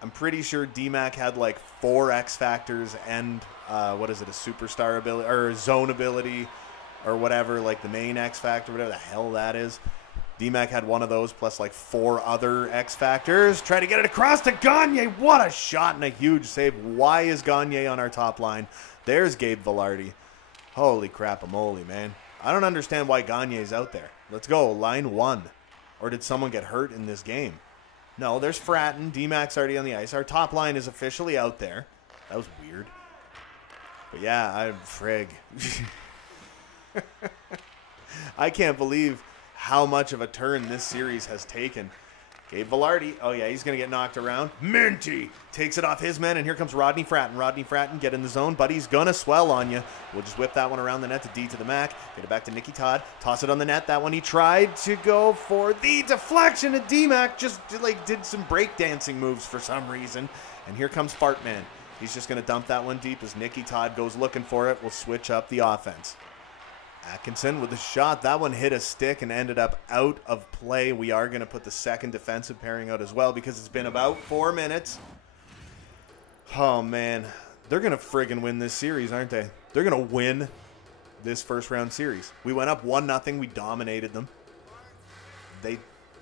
I'm pretty sure DMAC had like 4 X Factors and what is it, a superstar ability or a zone ability or whatever, like the main X Factor, whatever the hell that is. DMAC had one of those plus like 4 other X Factors. Try to get it across to Gagner. What a shot and a huge save. Why is Gagner on our top line? There's Gabe Vilardi. Holy crap-a-moly, man. I don't understand why Gagner's out there. Let's go, line 1. Or did someone get hurt in this game? No, there's Fratton. DMAC's already on the ice. Our top line is officially out there. That was weird. But yeah, frig. I can't believe how much of a turn this series has taken. Gabe Vilardi. Oh, yeah, he's going to get knocked around. Minty takes it off his men, and here comes Rodney Fratton. Rodney Fratton, get in the zone, but he's going to swell on you. We'll just whip that one around the net to D to the Mac. Get it back to Nicky Todd. Toss it on the net. That one he tried to go for the deflection, and D-Mac just like did some breakdancing moves for some reason. And here comes Fartman. He's just going to dump that one deep as Nicky Todd goes looking for it. We'll switch up the offense. Atkinson with a shot. That one hit a stick and ended up out of play. We are going to put the second defensive pairing out as well because it's been about 4 minutes. Oh, man. They're going to friggin' win this series, aren't they? They're going to win this first round series. We went up 1-0. We dominated them. They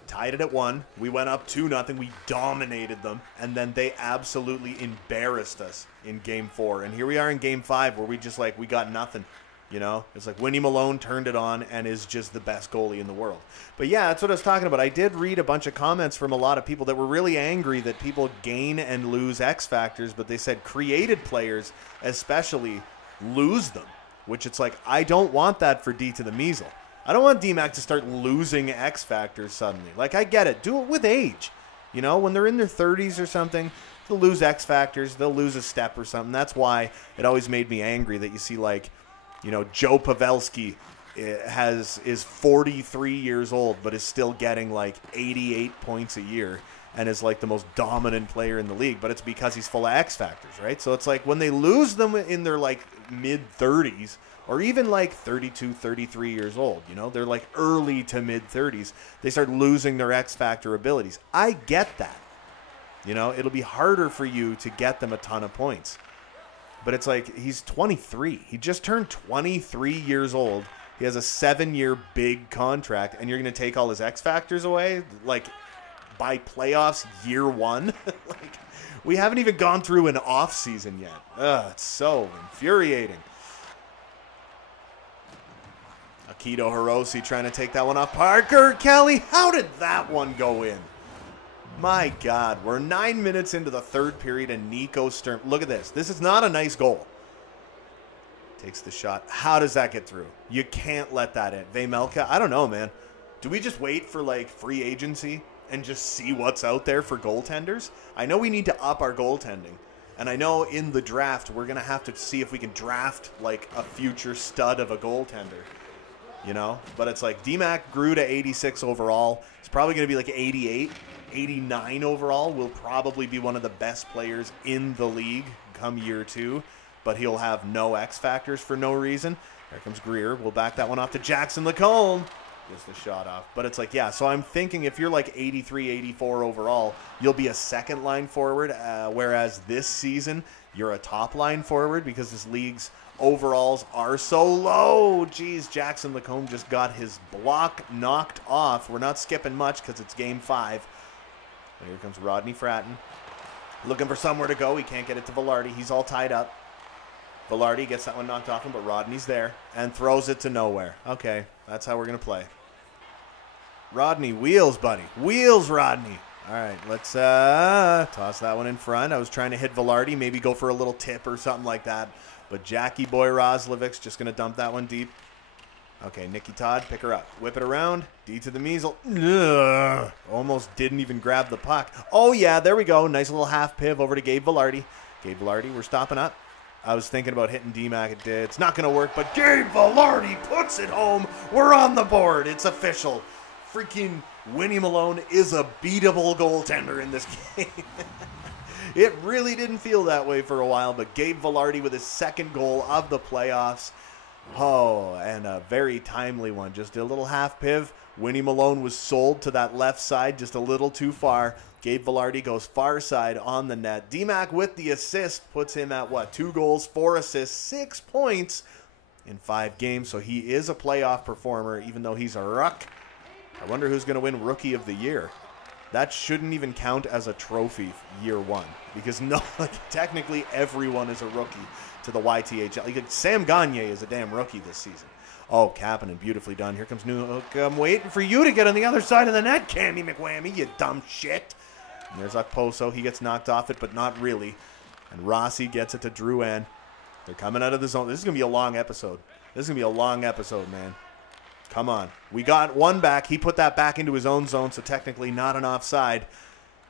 tied it at 1. We went up 2-0. We dominated them. And then they absolutely embarrassed us in Game 4. And here we are in Game 5 where we just like, we got nothing. You know, it's like Winnie Malone turned it on and is just the best goalie in the world. But yeah, that's what I was talking about. I did read a bunch of comments from a lot of people that were really angry that people gain and lose X factors, but they said created players especially lose them, which it's like, I don't want that for D to the Measle. I don't want DMAC to start losing X factors suddenly. Like, I get it. Do it with age. You know, when they're in their 30s or something, they'll lose X factors. They'll lose a step or something. That's why it always made me angry that you see, like, you know, Joe Pavelski is 43 years old, but is still getting like 88 points a year and is like the most dominant player in the league. But it's because he's full of X factors, right? So it's like when they lose them in their like mid 30s or even like 32, 33 years old, you know, they're like early to mid 30s. They start losing their X factor abilities. I get that. You know, it'll be harder for you to get them a ton of points. But it's like, he's 23. He just turned 23 years old. He has a 7-year big contract, and you're going to take all his X factors away? Like, by playoffs year 1? Like, we haven't even gone through an off season yet. Ugh, it's so infuriating. Akito Hiroshi trying to take that one off Parker Kelly. How did that one go in? My God, we're 9 minutes into the third period, and Nico Sturm. Look at this. This is not a nice goal. Takes the shot. How does that get through? You can't let that in. Vejmelka, I don't know, man. Do we just wait for, like, free agency and just see what's out there for goaltenders? I know we need to up our goaltending. And I know in the draft, we're going to have to see if we can draft, like, a future stud of a goaltender. You know? But it's like DMAC grew to 86 overall. It's probably going to be like 88. 89 overall, will probably be one of the best players in the league come year 2, but he'll have no X factors for no reason. There comes Greer. We'll back that one off to Jackson Lacombe. Gets the shot off. But it's like, yeah, so I'm thinking if you're like 83, 84 overall, you'll be a second line forward, whereas this season, you're a top line forward because this league's overalls are so low. Jeez, Jackson Lacombe just got his block knocked off. We're not skipping much because it's Game 5. Here comes Rodney Fratton. Looking for somewhere to go. He can't get it to Velarde. He's all tied up. Velarde gets that one knocked off him, but Rodney's there and throws it to nowhere. Okay, that's how we're going to play. Rodney, wheels, buddy. Wheels, Rodney. All right, let's toss that one in front. I was trying to hit Velarde, maybe go for a little tip or something like that. But Jackie Boy Roslovic's just going to dump that one deep. Okay, Nicky Todd, pick her up. Whip it around. D to the Measle. Ugh, almost didn't even grab the puck. Oh, yeah, there we go. Nice little half piv over to Gabe Velarde. Gabe Velarde, we're stopping up. I was thinking about hitting DMAC. It did. It's not going to work, but Gabe Velarde puts it home. We're on the board. It's official. Freaking Winnie Malone is a beatable goaltender in this game. It really didn't feel that way for a while, but Gabe Velarde with his second goal of the playoffs. Oh, and a very timely one. Just a little half piv. Winnie Malone was sold to that left side just a little too far. Gabe Velarde goes far side on the net. DMAC with the assist puts him at, what, 2 goals, 4 assists, 6 points in 5 games. So he is a playoff performer, even though he's a ruck. I wonder who's going to win Rookie of the Year. That shouldn't even count as a trophy year 1. Because no, like, technically everyone is a rookie to the YTHL. Like, Sam Gagne is a damn rookie this season. Oh, Kapanen, beautifully done. Here comes Newhook. I'm waiting for you to get on the other side of the net, Cammy McWhammy, you dumb shit. And there's Okposo. He gets knocked off it, but not really. And Rossi gets it to Drouin. They're coming out of the zone. This is going to be a long episode. This is going to be a long episode, man. Come on. We got one back. He put that back into his own zone, so technically not an offside.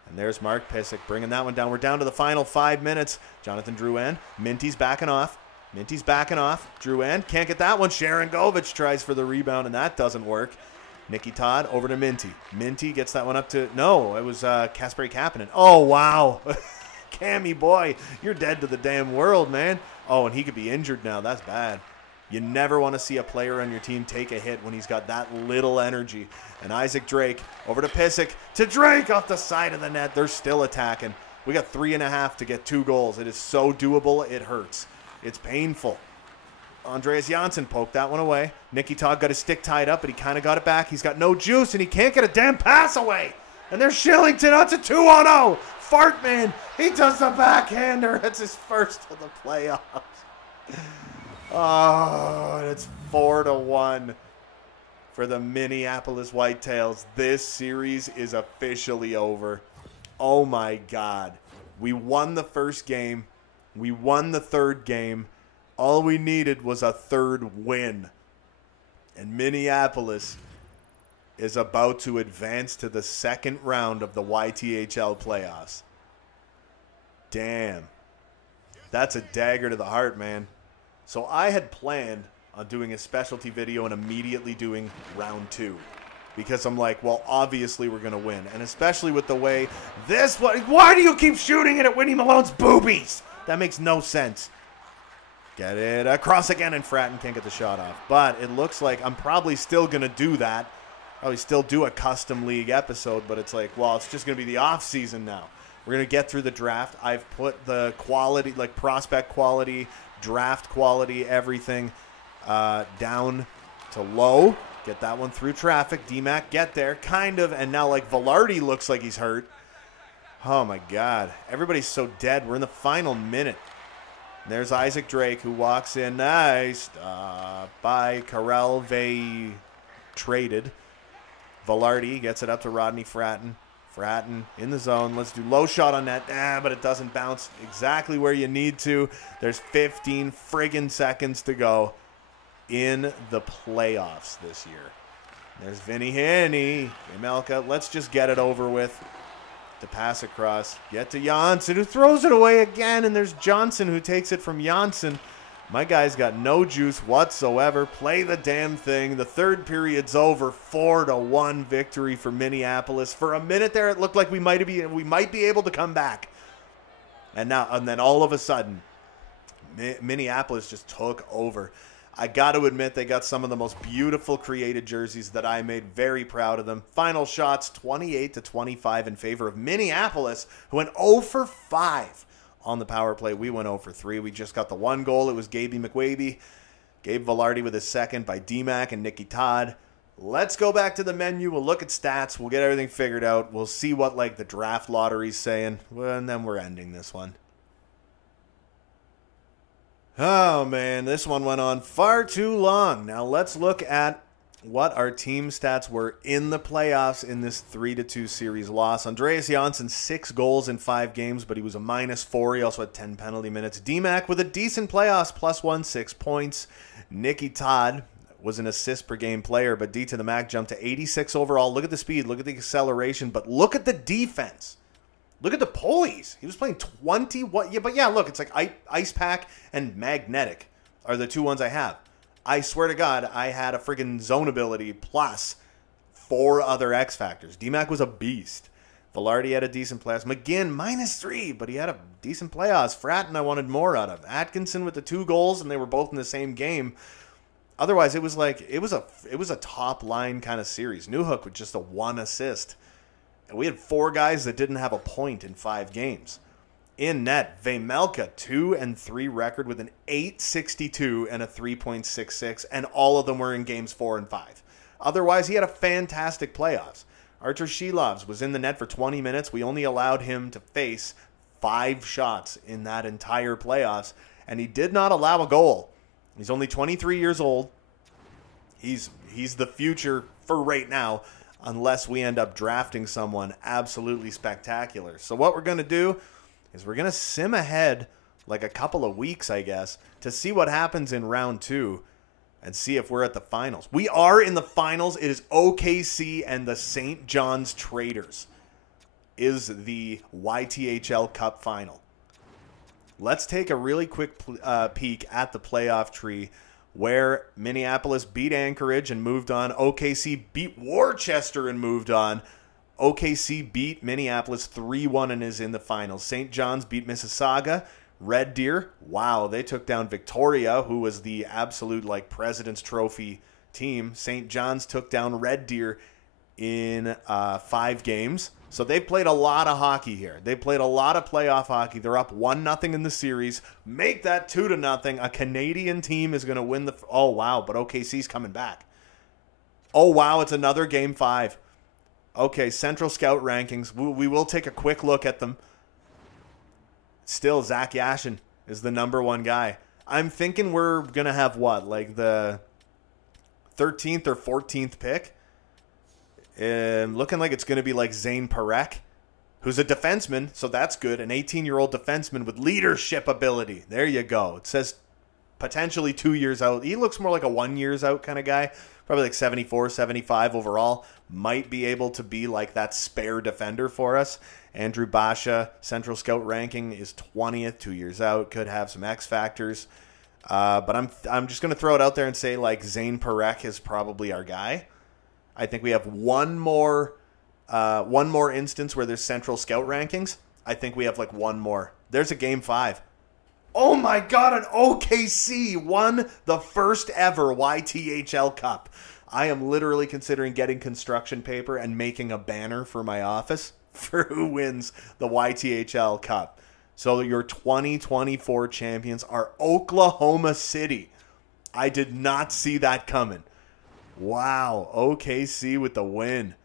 And there's Mark Pissick bringing that one down. We're down to the final 5 minutes. Jonathan Drouin. Minty's backing off. Minty's backing off. Drouin can't get that one. Sharon Govich tries for the rebound, and that doesn't work. Nicky Todd over to Minty. Minty gets that one up to... No, it was Kasperi Kapanen. Oh, wow. Cammy boy, you're dead to the damn world, man. Oh, and he could be injured now. That's bad. You never want to see a player on your team take a hit when he's got that little energy. And Isaac Drake over to Pissick. To Drake off the side of the net. They're still attacking. We got 3.5 to get 2 goals. It is so doable, it hurts. It's painful. Andreas Janssen poked that one away. Nicky Todd got his stick tied up, but he kind of got it back. He's got no juice, and he can't get a damn pass away. And there's Shillington. That's a 2-on-0. Fartman, he does the backhander. It's his first of the playoffs. Oh, and it's 4-1 for the Minneapolis White Tails. This series is officially over. Oh my God. We won the first game. We won the third game. All we needed was a third win. And Minneapolis is about to advance to the second round of the YTHL playoffs. Damn. That's a dagger to the heart, man. So I had planned on doing a specialty video and immediately doing round 2. Because I'm like, well, obviously we're going to win. And especially with the way this... Why do you keep shooting it at Winnie Malone's boobies? That makes no sense. Get it across again, and Fratton can't get the shot off. But it looks like I'm probably still going to do that. Probably still do a custom league episode, but it's like, well, it's just going to be the off season now. We're going to get through the draft. I've put the quality, like prospect quality, draft quality, everything down to low. Get that one through traffic. D-Mac, get there. Kind of. And now, like, Velarde looks like he's hurt. Oh, my God. Everybody's so dead. We're in the final minute. And there's Isaac Drake, who walks in. Nice. By Carell Vey traded. Velarde gets it up to Rodney Fratton. Fratton in the zone. Let's do low shot on net. But it doesn't bounce exactly where you need to. There's 15 friggin' seconds to go in the playoffs this year. There's Vinny Haney. Emelka. Let's just get it over with. To pass across. Get to Janssen, who throws it away again. And there's Johnson, who takes it from Janssen. My guy's got no juice whatsoever. Play the damn thing. The third period's over. 4-1 victory for Minneapolis. For a minute there, it looked like we might be able to come back. And then all of a sudden, Minneapolis just took over. I got to admit, they got some of the most beautiful created jerseys that I made. Very proud of them. Final shots, 28-25 in favor of Minneapolis, who went 0 for 5 on the power play. We went 0 for 3. We just got the one goal. It was Gabe McWaby. Gabe Velarde with his second by D-Mac and Nicky Todd. Let's go back to the menu. We'll look at stats. We'll get everything figured out. We'll see what like the draft lottery's saying. Well, and then we're ending this one. Oh, man, this one went on far too long. Now let's look at what our team stats were in the playoffs in this 3-2 series loss. Andreas Janssen, 6 goals in 5 games, but he was a -4. He also had 10 penalty minutes. D-Mac with a decent playoffs, +1, 6 points. Nicky Todd was an assist-per-game player, but D to the Mac jumped to 86 overall. Look at the speed, look at the acceleration, but look at the defense. Look at the pulleys. He was playing 20. What? Yeah, but yeah, look, it's like Ice Pack and Magnetic are the 2 ones I have. I swear to God, I had a friggin' zone ability plus 4 other X factors. D-Mac was a beast. Velarde had a decent playoffs. McGinn, -3, but he had a decent playoffs. Fratton, I wanted more out of. Atkinson with the 2 goals, and they were both in the same game. Otherwise, it was like it was a top line kind of series. Newhook with just a 1 assist. And we had 4 guys that didn't have a point in 5 games. In net, Vejmelka, 2-3 record with an .862 and a 3.66, and all of them were in games 4 and 5. Otherwise, he had a fantastic playoffs. Artur Shilovs was in the net for 20 minutes. We only allowed him to face 5 shots in that entire playoffs, and he did not allow a goal. He's only 23 years old. He's the future for right now, unless we end up drafting someone absolutely spectacular. So what we're going to do is we're going to sim ahead like a couple of weeks, I guess, to see what happens in round 2 and see if we're at the finals. We are in the finals. It is OKC and the St. John's Traders is the YTHL Cup final. Let's take a really quick peek at the playoff tree where Minneapolis beat Anchorage and moved on. OKC beat Worcester and moved on. OKC beat Minneapolis 3-1 and is in the finals. St. John's beat Mississauga. Red Deer, wow, they took down Victoria, who was the absolute President's Trophy team. St. John's took down Red Deer in 5 games. So they've played a lot of hockey here. They played a lot of playoff hockey. They're up 1-0 in the series. Make that 2-0. A Canadian team is going to win the... Oh, wow, but OKC's coming back. Oh, wow, it's another Game 5. Okay, Central Scout rankings. We will take a quick look at them. Still, Zach Yashin is the number 1 guy. I'm thinking we're going to have what? The 13th or 14th pick? Looking like it's going to be Zane Parekh, who's a defenseman, so that's good. An 18-year-old defenseman with leadership ability. There you go. It says potentially 2 years out. He looks more like a 1 years out kind of guy. Probably 74, 75 overall. Might be able to be that spare defender for us. Andrew Basha, Central Scout ranking is 20th, 2 years out. Could have some X factors. But I'm just going to throw it out there and say Zane Parekh is probably our guy. I think we have one more instance where there's Central Scout rankings. I think we have one more. There's a Game 5. Oh my God, an OKC won the first ever YTHL Cup. I am literally considering getting construction paper and making a banner for my office for who wins the YTHL Cup. So your 2024 champions are Oklahoma City. I did not see that coming. Wow, OKC with the win.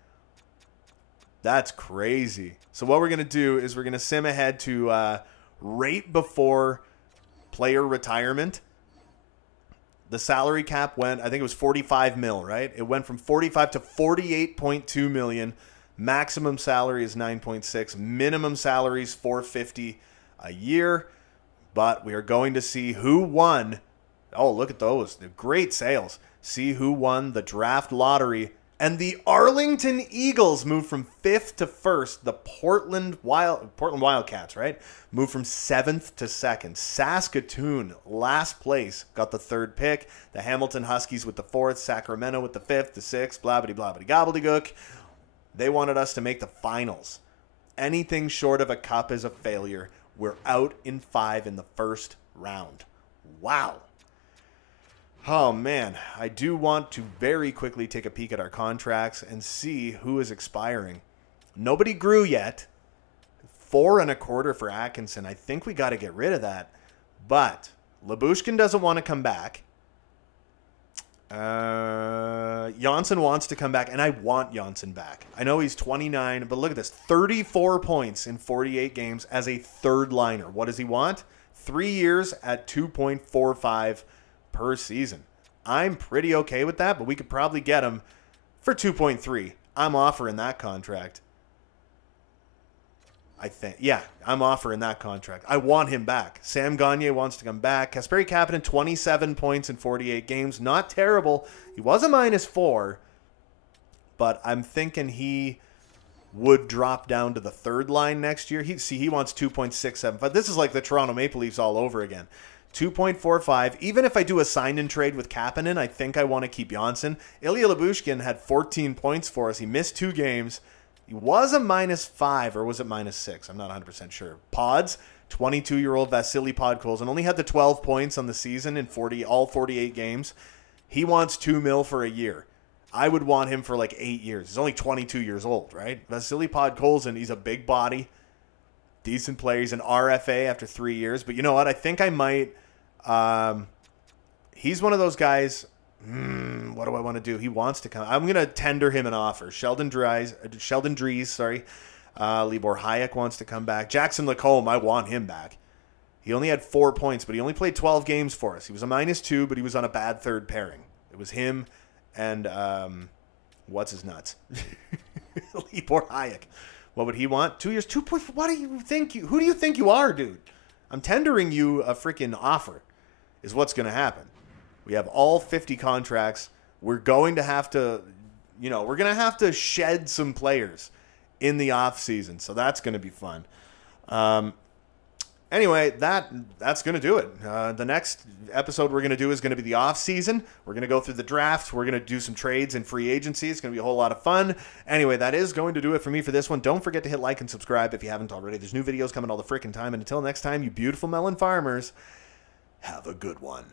That's crazy. So what we're going to do is we're going to sim ahead to right before player retirement. The salary cap went, I think it was 45 mil, right? It went from 45 to 48.2 million. Maximum salary is 9.6. Minimum salary is 450 a year. But we are going to see who won. Oh, look at those. They're great sales. See who won the draft lottery. And the Arlington Eagles moved from 5th to 1st. The Portland Wildcats, right? Moved from 7th to 2nd. Saskatoon, last place, got the 3rd pick. The Hamilton Huskies with the 4th. Sacramento with the 5th, the 6th. Blabbity gobbledygook. They wanted us to make the finals. Anything short of a cup is a failure. We're out in 5 in the first round. Wow. Oh, man, I do want to very quickly take a peek at our contracts and see who is expiring. Nobody grew yet. 4.25 for Atkinson. I think we got to get rid of that. But Labushkin doesn't want to come back. Janssen wants to come back, and I want Janssen back. I know he's 29, but look at this. 34 points in 48 games as a third liner. What does he want? 3 years at 2.45 per season. I'm pretty okay with that, but we could probably get him for 2.3. I'm offering that contract. I think. Yeah, I'm offering that contract. I want him back. Sam Gagner wants to come back. Kasperi Kapanen, 27 points in 48 games. Not terrible. He was a -4, but I'm thinking he would drop down to the third line next year. He wants 2.675. This is like the Toronto Maple Leafs all over again. 2.45. Even if I do a sign-in trade with Kapanen, I think I want to keep Janssen. Ilya Labushkin had 14 points for us. He missed 2 games. He was a -5, or was it -6? I'm not 100% sure. Pods, 22-year-old Vasily Podkolzin, only had the 12 points on the season in all 48 games. He wants $2 million for a year. I would want him for 8 years. He's only 22 years old, right? Vasily Podkolzin, he's a big body, decent player. He's an RFA after 3 years. But you know what? I think I might... he's one of those guys... what do I want to do? He wants to come. I'm going to tender him an offer. Sheldon Dries, Libor Hayek wants to come back. Jackson Lacombe, I want him back. He only had 4 points, but he only played 12 games for us. He was a -2, but he was on a bad third pairing. It was him and what's his nuts? Libor Hayek. What would he want? 2 years, 2 points. What do you think? Who do you think you are, dude? I'm tendering you a freaking offer. Is what's going to happen. We have all 50 contracts. We're going to have to, we're going to have to shed some players in the off season. So that's going to be fun. Anyway, that's going to do it. The next episode we're going to do is going to be the off season. We're going to go through the draft. We're going to do some trades and free agency. It's going to be a whole lot of fun. Anyway, that is going to do it for me for this one. Don't forget to hit like and subscribe if you haven't already. There's new videos coming all the freaking time. And until next time, you beautiful melon farmers, have a good one.